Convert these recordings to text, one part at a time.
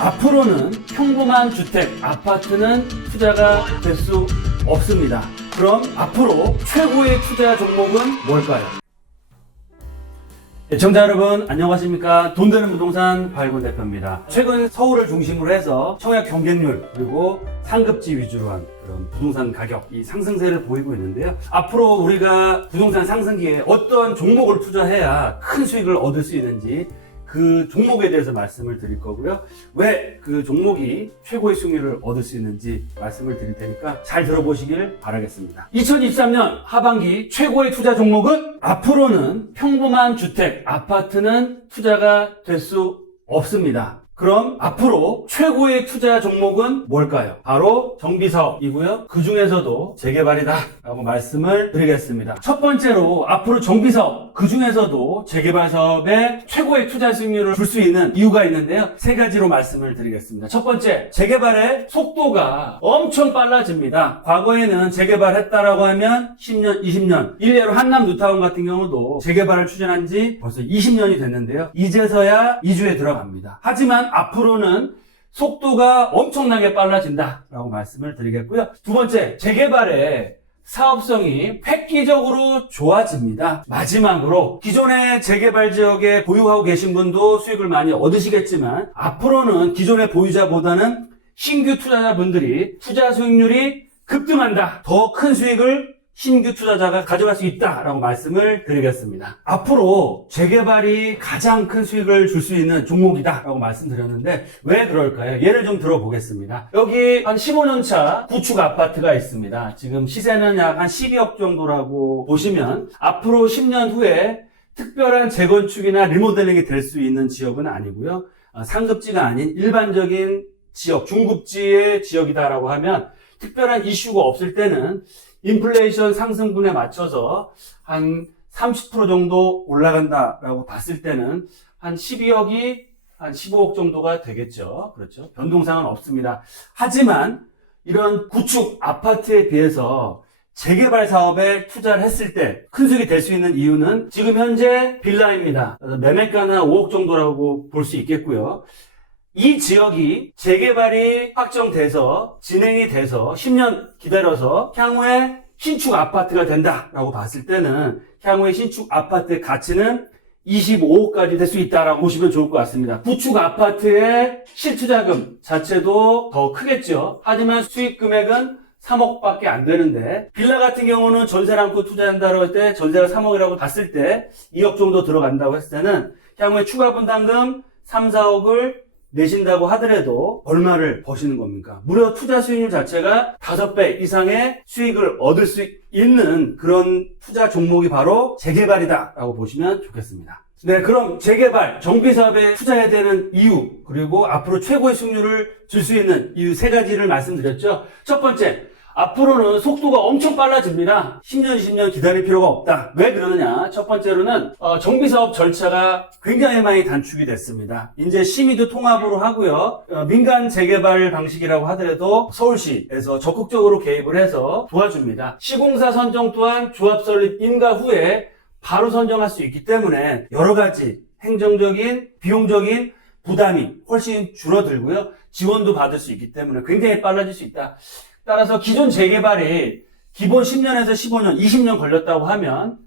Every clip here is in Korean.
앞으로는 평범한 주택, 아파트는 투자가 될 수 없습니다. 그럼 앞으로 최고의 투자 종목은 뭘까요? 시청자 여러분 안녕하십니까? 돈 되는 부동산 박일권 대표입니다. 최근 서울을 중심으로 해서 청약 경쟁률 그리고 상급지 위주로 한 그런 부동산 가격이 상승세를 보이고 있는데요. 앞으로 우리가 부동산 상승기에 어떤 종목을 투자해야 큰 수익을 얻을 수 있는지 그 종목에 대해서 말씀을 드릴 거고요. 왜 그 종목이 최고의 수익률을 얻을 수 있는지 말씀을 드릴 테니까 잘 들어보시길 바라겠습니다. 2023년 하반기 최고의 투자 종목은 앞으로는 평범한 주택, 아파트는 투자가 될 수 없습니다. 그럼 앞으로 최고의 투자 종목은 뭘까요? 바로 정비사업이고요. 그 중에서도 재개발이다 라고 말씀을 드리겠습니다. 첫 번째로 앞으로 정비사업, 그 중에서도 재개발 사업에 최고의 투자 수익률을 줄 수 있는 이유가 있는데요. 세 가지로 말씀을 드리겠습니다. 첫 번째, 재개발의 속도가 엄청 빨라집니다. 과거에는 재개발했다라고 하면 10년, 20년, 일례로 한남 뉴타운 같은 경우도 재개발을 추진한 지 벌써 20년이 됐는데요. 이제서야 2주에 들어갑니다. 하지만 앞으로는 속도가 엄청나게 빨라진다라고 말씀을 드리겠고요. 두 번째, 재개발의 사업성이 획기적으로 좋아집니다. 마지막으로 기존의 재개발 지역에 보유하고 계신 분도 수익을 많이 얻으시겠지만 앞으로는 기존의 보유자보다는 신규 투자자분들이 투자 수익률이 급등한다. 더 큰 수익을 신규 투자자가 가져갈 수 있다라고 말씀을 드리겠습니다. 앞으로 재개발이 가장 큰 수익을 줄 수 있는 종목이다라고 말씀드렸는데 왜 그럴까요? 예를 좀 들어보겠습니다. 여기 한 15년차 구축 아파트가 있습니다. 지금 시세는 약 한 12억 정도라고 보시면 앞으로 10년 후에 특별한 재건축이나 리모델링이 될 수 있는 지역은 아니고요. 상급지가 아닌 일반적인 지역, 중급지의 지역이다라고 하면 특별한 이슈가 없을 때는 인플레이션 상승분에 맞춰서 한 30% 정도 올라간다라고 봤을 때는 한 12억이 한 15억 정도가 되겠죠. 그렇죠. 변동상은 없습니다. 하지만 이런 구축 아파트에 비해서 재개발 사업에 투자를 했을 때 큰 수익이 될 수 있는 이유는 지금 현재 빌라입니다. 매매가는 5억 정도라고 볼 수 있겠고요. 이 지역이 재개발이 확정돼서 진행이 돼서 10년 기다려서 향후에 신축 아파트가 된다라고 봤을 때는 향후에 신축 아파트의 가치는 25억까지 될 수 있다라고 보시면 좋을 것 같습니다. 구축 아파트의 실투자금 자체도 더 크겠죠. 하지만 수익 금액은 3억밖에 안 되는데 빌라 같은 경우는 전세를 안고 투자한다고 할 때 전세가 3억이라고 봤을 때 2억 정도 들어간다고 했을 때는 향후에 추가 분담금 3, 4억을 내신다고 하더라도 얼마를 버시는 겁니까? 무려 투자 수익률 자체가 5배 이상의 수익을 얻을 수 있는 그런 투자 종목이 바로 재개발이다 라고 보시면 좋겠습니다. 네, 그럼 재개발, 정비사업에 투자해야 되는 이유, 그리고 앞으로 최고의 수익률을 줄 수 있는 이유 세 가지를 말씀드렸죠. 첫 번째, 앞으로는 속도가 엄청 빨라집니다. 10년, 20년 기다릴 필요가 없다. 왜 그러느냐? 첫 번째로는 정비사업 절차가 굉장히 많이 단축이 됐습니다. 이제 심의도 통합으로 하고요. 민간 재개발 방식이라고 하더라도 서울시에서 적극적으로 개입을 해서 도와줍니다. 시공사 선정 또한 조합 설립 인가 후에 바로 선정할 수 있기 때문에 여러 가지 행정적인, 비용적인 부담이 훨씬 줄어들고요. 지원도 받을 수 있기 때문에 굉장히 빨라질 수 있다. 따라서 기존 재개발이 기본 10년에서 15년, 20년 걸렸다고 하면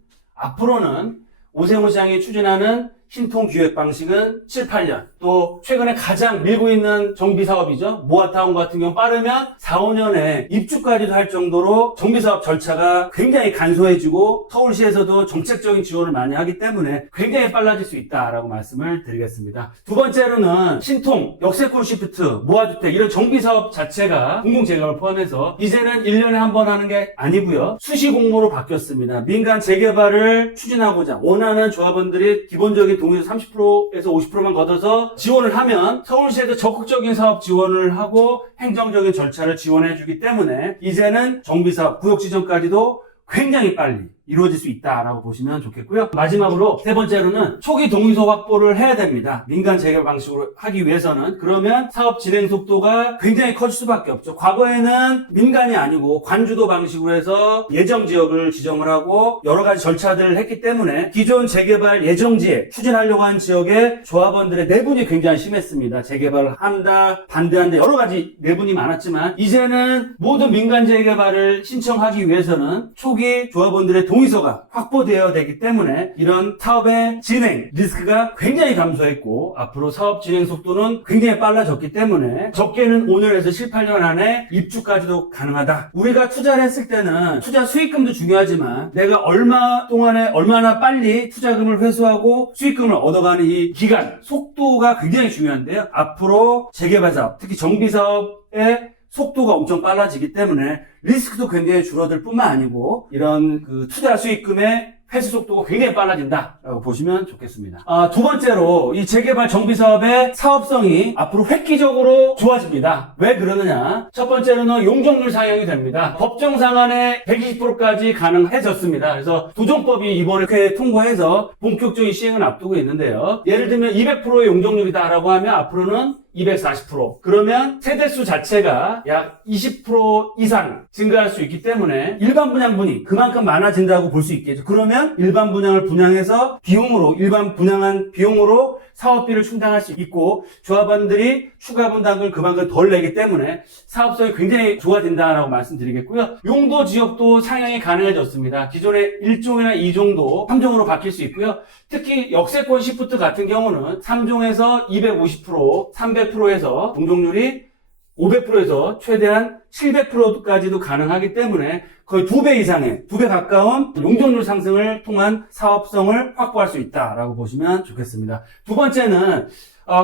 앞으로는 오세훈 시장이 추진하는 신통기획 방식은 7, 8년. 또 최근에 가장 밀고 있는 정비사업이죠. 모아타운 같은 경우 빠르면 4, 5년에 입주까지도 할 정도로 정비사업 절차가 굉장히 간소해지고 서울시에서도 정책적인 지원을 많이 하기 때문에 굉장히 빨라질 수 있다라고 말씀을 드리겠습니다. 두 번째로는 신통, 역세권 시프트, 모아주택 이런 정비사업 자체가 공공재개발 포함해서 이제는 1년에 한 번 하는 게 아니고요. 수시공모로 바뀌었습니다. 민간 재개발을 추진하고자 원하는 조합원들이 기본적인 동의서 30%에서 50%만 걷어서 지원을 하면 서울시에도 적극적인 사업 지원을 하고 행정적인 절차를 지원해 주기 때문에 이제는 정비사업 구역 지정까지도 굉장히 빨리 이루어질 수 있다라고 보시면 좋겠고요. 마지막으로 세 번째로는 초기 동의서 확보를 해야 됩니다. 민간 재개발 방식으로 하기 위해서는. 그러면 사업 진행 속도가 굉장히 커질 수밖에 없죠. 과거에는 민간이 아니고 관주도 방식으로 해서 예정 지역을 지정을 하고 여러 가지 절차들을 했기 때문에 기존 재개발 예정지에 추진하려고 한 지역의 조합원들의 내분이 굉장히 심했습니다. 재개발을 한다, 반대한다, 여러 가지 내분이 많았지만 이제는 모든 민간 재개발을 신청하기 위해서는 초기 조합원들의 동의서가 확보되어야 되기 때문에 이런 사업의 진행 리스크가 굉장히 감소했고 앞으로 사업 진행 속도는 굉장히 빨라졌기 때문에 적게는 5년에서 7, 8년 안에 입주까지도 가능하다. 우리가 투자를 했을 때는 투자 수익금도 중요하지만 내가 얼마 동안에 얼마나 빨리 투자금을 회수하고 수익금을 얻어가는 이 기간, 속도가 굉장히 중요한데요. 앞으로 재개발 사업, 특히 정비 사업의 속도가 엄청 빨라지기 때문에 리스크도 굉장히 줄어들 뿐만 아니고 이런 투자 수익금의 회수 속도가 굉장히 빨라진다라고 보시면 좋겠습니다. 두 번째로 이 재개발 정비 사업의 사업성이 앞으로 획기적으로 좋아집니다. 왜 그러느냐? 첫 번째로는 용적률 상향이 됩니다. 법정 상한에 120%까지 가능해졌습니다. 그래서 도정법이 이번에 국회에 통과해서 본격적인 시행을 앞두고 있는데요. 예를 들면 200%의 용적률이다라고 하면 앞으로는 240%. 그러면 세대수 자체가 약 20% 이상 증가할 수 있기 때문에 일반 분양분이 그만큼 많아진다고 볼 수 있겠죠. 그러면 일반 분양을 분양해서 일반 분양한 비용으로 사업비를 충당할 수 있고 조합원들이 추가 분담금을 그만큼 덜 내기 때문에 사업성이 굉장히 좋아진다라고 말씀드리겠고요. 용도 지역도 상향이 가능해졌습니다. 기존의 1종이나 2종도 3종으로 바뀔 수 있고요. 특히 역세권 시프트 같은 경우는 3종에서 250%, 300%에서 용적률이 500%에서 최대한 700%까지도 가능하기 때문에 거의 2배 이상의, 2배 가까운 용적률 상승을 통한 사업성을 확보할 수 있다라고 보시면 좋겠습니다. 두 번째는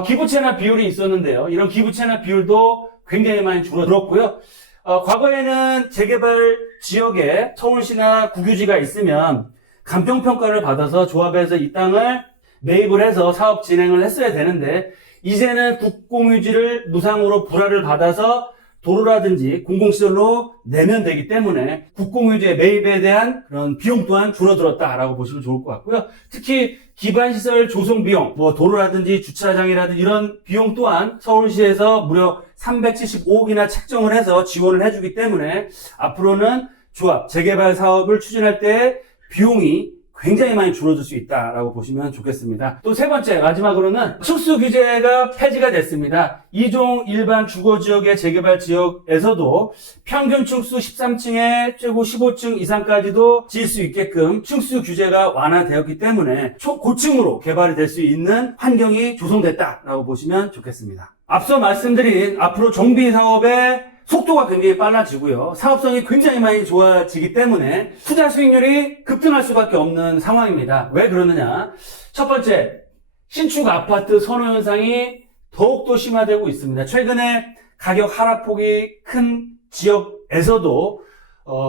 기부채납 비율이 있었는데요. 이런 기부채납 비율도 굉장히 많이 줄어들었고요. 과거에는 재개발 지역에 서울시나 국유지가 있으면 감정평가를 받아서 조합에서 이 땅을 매입을 해서 사업 진행을 했어야 되는데 이제는 국공유지를 무상으로 불화를 받아서 도로라든지 공공시설로 내면 되기 때문에 국공유지의 매입에 대한 그런 비용 또한 줄어들었다라고 보시면 좋을 것 같고요. 특히 기반시설 조성 비용, 도로라든지 주차장이라든지 이런 비용 또한 서울시에서 무려 375억이나 책정을 해서 지원을 해주기 때문에 앞으로는 조합, 재개발 사업을 추진할 때 비용이 굉장히 많이 줄어들 수 있다라고 보시면 좋겠습니다. 또 세 번째, 마지막으로는 축수 규제가 폐지가 됐습니다. 2종 일반 주거지역의 재개발 지역에서도 평균 층수 13층에 최고 15층 이상까지도 지을 수 있게끔 층수 규제가 완화되었기 때문에 초고층으로 개발이 될 수 있는 환경이 조성됐다라고 보시면 좋겠습니다. 앞서 말씀드린 앞으로 정비 사업의 속도가 굉장히 빨라지고요. 사업성이 굉장히 많이 좋아지기 때문에 투자 수익률이 급등할 수밖에 없는 상황입니다. 왜 그러느냐? 첫 번째, 신축 아파트 선호 현상이 더욱더 심화되고 있습니다. 최근에 가격 하락폭이 큰 지역에서도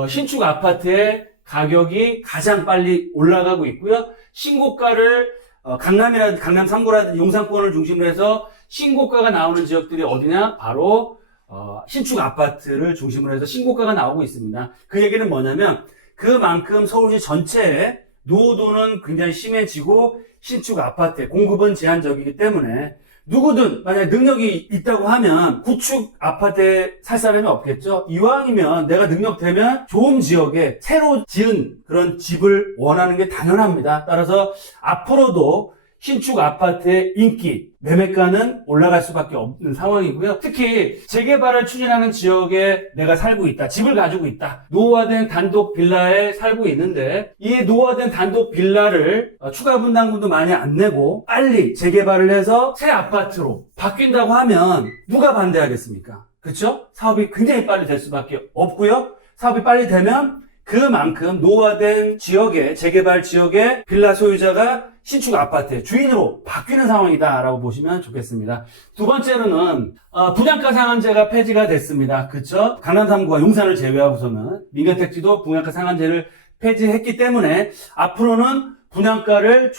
신축 아파트의 가격이 가장 빨리 올라가고 있고요. 신고가를 강남 3구라든지 용산권을 중심으로 해서 신고가가 나오는 지역들이 어디냐? 바로 신축 아파트를 중심으로 해서 신고가가 나오고 있습니다. 그 얘기는 뭐냐면 그만큼 서울시 전체에 노후도는 굉장히 심해지고 신축 아파트의 공급은 제한적이기 때문에 누구든 만약에 능력이 있다고 하면 구축 아파트에 살 사람이 없겠죠. 이왕이면 내가 능력되면 좋은 지역에 새로 지은 그런 집을 원하는 게 당연합니다. 따라서 앞으로도 신축 아파트의 인기, 매매가는 올라갈 수밖에 없는 상황이고요. 특히 재개발을 추진하는 지역에 내가 살고 있다, 집을 가지고 있다, 노후화된 단독 빌라에 살고 있는데 이 노후화된 단독 빌라를 추가 분담금도 많이 안 내고 빨리 재개발을 해서 새 아파트로 바뀐다고 하면 누가 반대하겠습니까? 그렇죠? 사업이 굉장히 빨리 될 수밖에 없고요. 사업이 빨리 되면 그만큼 노후화된 지역의 재개발 지역의 빌라 소유자가 신축 아파트의 주인으로 바뀌는 상황이다라고 보시면 좋겠습니다. 두 번째로는 분양가 상한제가 폐지가 됐습니다. 그렇죠? 강남 3구와 용산을 제외하고서는 민간택지도 분양가 상한제를 폐지했기 때문에 앞으로는 분양가를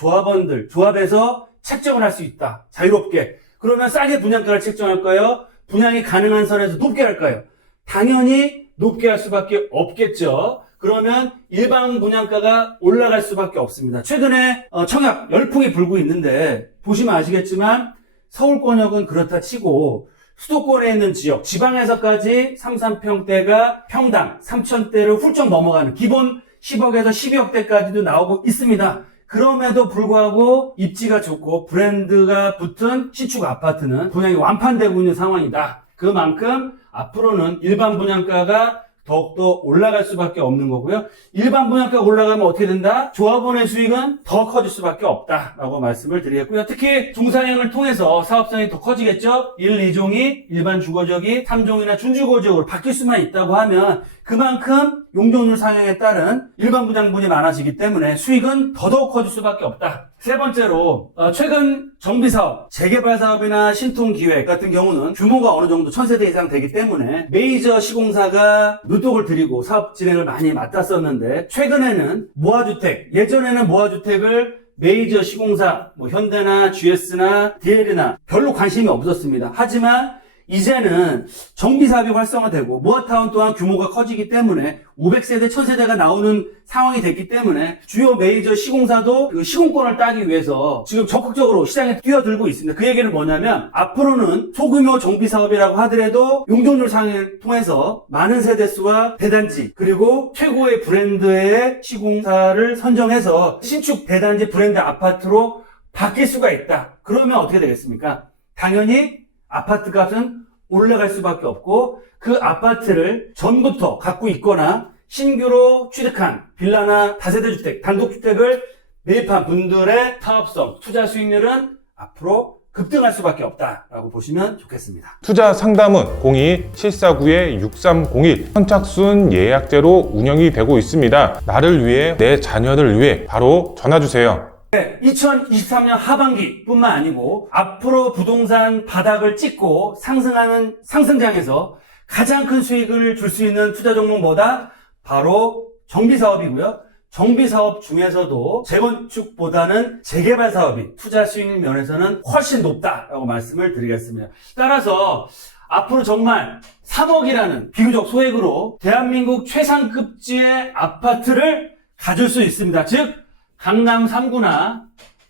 조합에서 책정을 할 수 있다. 자유롭게. 그러면 싸게 분양가를 책정할까요? 분양이 가능한 선에서 높게 할까요? 당연히 높게 할 수밖에 없겠죠. 그러면 일반 분양가가 올라갈 수밖에 없습니다. 최근에 청약 열풍이 불고 있는데 보시면 아시겠지만 서울권역은 그렇다 치고 수도권에 있는 지역, 지방에서까지 3, 4평대가 평당 3,000대를 훌쩍 넘어가는 기본 10억에서 12억대까지도 나오고 있습니다. 그럼에도 불구하고 입지가 좋고 브랜드가 붙은 신축 아파트는 분양이 완판되고 있는 상황이다. 그만큼 앞으로는 일반 분양가가 더욱더 올라갈 수밖에 없는 거고요. 일반 분양가가 올라가면 어떻게 된다? 조합원의 수익은 더 커질 수밖에 없다라고 말씀을 드리겠고요. 특히 중상형을 통해서 사업성이 더 커지겠죠. 1, 2종이 일반 주거지역이 3종이나 준주거지역으로 바뀔 수만 있다고 하면 그만큼 용적률 상향에 따른 일반 분양분이 많아지기 때문에 수익은 더더욱 커질 수밖에 없다. 세 번째로 최근 정비사업, 재개발사업이나 신통기획 같은 경우는 규모가 어느 정도 1000세대 이상 되기 때문에 메이저 시공사가 눈독을 들이고 사업 진행을 많이 맡았었는데 최근에는 모아주택, 예전에는 모아주택을 메이저 시공사, 현대나 GS나 DL이나 별로 관심이 없었습니다. 하지만 이제는 정비사업이 활성화되고 모아타운 또한 규모가 커지기 때문에 500세대, 1000세대가 나오는 상황이 됐기 때문에 주요 메이저 시공사도 그 시공권을 따기 위해서 지금 적극적으로 시장에 뛰어들고 있습니다. 그 얘기는 뭐냐면 앞으로는 소규모 정비사업이라고 하더라도 용적률 상향을 통해서 많은 세대수와 대단지 그리고 최고의 브랜드의 시공사를 선정해서 신축 대단지 브랜드 아파트로 바뀔 수가 있다. 그러면 어떻게 되겠습니까? 당연히 아파트 값은 올라갈 수밖에 없고 그 아파트를 전부터 갖고 있거나 신규로 취득한 빌라나 다세대주택, 단독주택을 매입한 분들의 사업성, 투자 수익률은 앞으로 급등할 수밖에 없다라고 보시면 좋겠습니다. 투자 상담은 02-749-6301 선착순 예약제로 운영이 되고 있습니다. 나를 위해, 내 자녀를 위해 바로 전화주세요. 네, 2023년 하반기뿐만 아니고 앞으로 부동산 바닥을 찍고 상승하는 상승장에서 가장 큰 수익을 줄 수 있는 투자 종목 뭐다? 바로 정비사업이고요. 정비사업 중에서도 재건축보다는 재개발 사업이 투자 수익 면에서는 훨씬 높다라고 말씀을 드리겠습니다. 따라서 앞으로 정말 3억이라는 비교적 소액으로 대한민국 최상급지의 아파트를 가질 수 있습니다. 즉 강남 3구나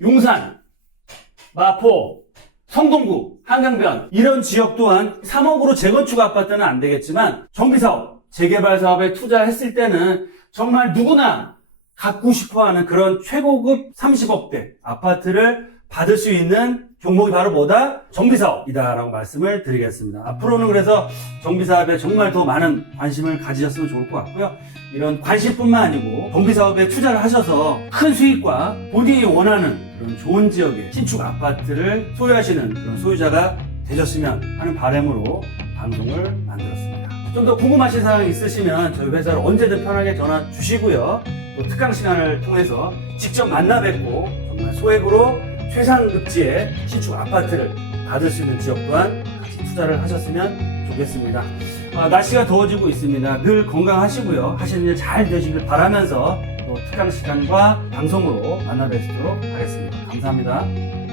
용산, 마포, 성동구, 한강변 이런 지역 또한 3억으로 재건축 아파트는 안 되겠지만 정비사업, 재개발사업에 투자했을 때는 정말 누구나 갖고 싶어하는 그런 최고급 30억대 아파트를 받을 수 있는 종목이 바로 뭐다? 정비사업이다라고 말씀을 드리겠습니다. 앞으로는 그래서 정비사업에 정말 더 많은 관심을 가지셨으면 좋을 것 같고요. 이런 관심뿐만 아니고 정비사업에 투자를 하셔서 큰 수익과 본인이 원하는 그런 좋은 지역의 신축 아파트를 소유하시는 그런 소유자가 되셨으면 하는 바람으로 방송을 만들었습니다. 좀 더 궁금하신 사항이 있으시면 저희 회사를 언제든 편하게 전화 주시고요. 또 특강 시간을 통해서 직접 만나 뵙고 정말 소액으로 최상급지의 신축 아파트를 받을 수 있는 지역 또한 같이 투자를 하셨으면 좋겠습니다. 날씨가 더워지고 있습니다. 늘 건강하시고요. 하시는 일 잘 되시길 바라면서 또 특강 시간과 방송으로 만나 뵙도록 하겠습니다. 감사합니다.